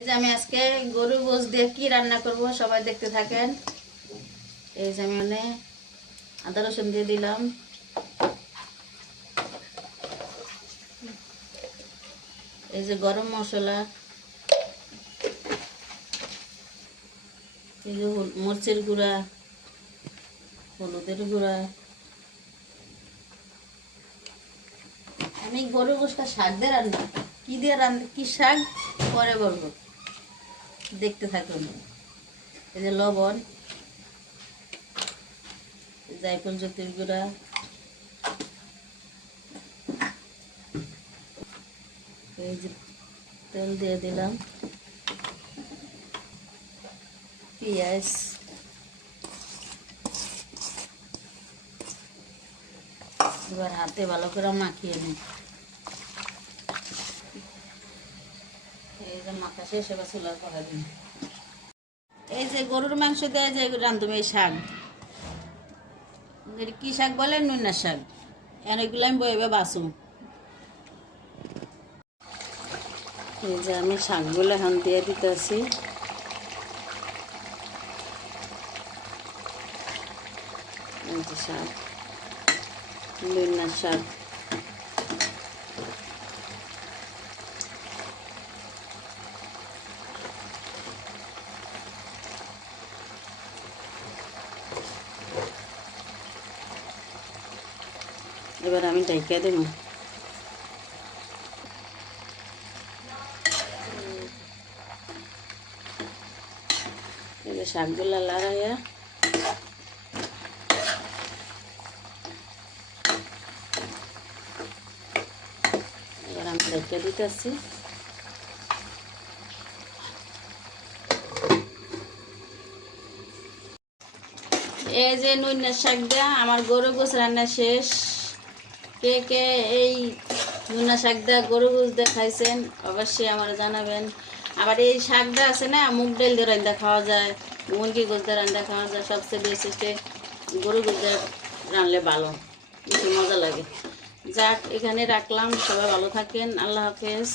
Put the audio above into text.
এই যে আমি আজকে গরুর গোশ দিয়ে কি রান্না করব সবাই দেখতে থাকেন। এই যে আমি আদা রসুন দিয়ে দিলাম, এই যে গরম মশলা, এই যে মরিচের গুঁড়া, হলুদের গুঁড়া। আমি গরুর গোশটা শাক দিয়ে রান্না, কি দিয়ে রান্না, কি শাক পরে বলবো, দেখতে থাকুন। এই যে লবণ, জায়ফল জ্যোতির গুঁড়া, এই যে তেল দিয়ে দিলাম, পেঁয়াজ, এবার হাতে ভালো করে মাখিয়ে নিই। এই যে মাখা শেষ, এবার চুলার কড়াই দিন। এই যে গরুর মাংস দিয়ে যে রান্ধুম এই শাক, কি শাক বলে, নুনা শাক। এগুলো আমি বইবে বাসুম। এই যে আমি শাকগুলো এখন দিয়ে দিতেছি। এই যে শাক, নুনা শাক। এবার আমি ঢেকে দেব। এই যে শাকগুলা লাড়াইয়া এবার আমি ঢেকে দিতেছি। এই যে নুনা শাক দেয়া আমার গরু গোশ রান্না শেষ। কে কে এই নুনা শাক দেয়া গরু গোশ দিয়ে খাইছেন অবশ্যই আমার জানাবেন। আবার এই শাকটা আছে না, মুগ ডাল দিয়ে রান্না খাওয়া যায়, মুরগি গোশ দিয়ে রান্না খাওয়া যায়। সবচেয়ে বেশি গরু গোশ দিয়ে রানলে ভালো, বেশি মজা লাগে। যাক, এখানে রাখলাম। সবাই ভালো থাকেন। আল্লাহ হাফেজ।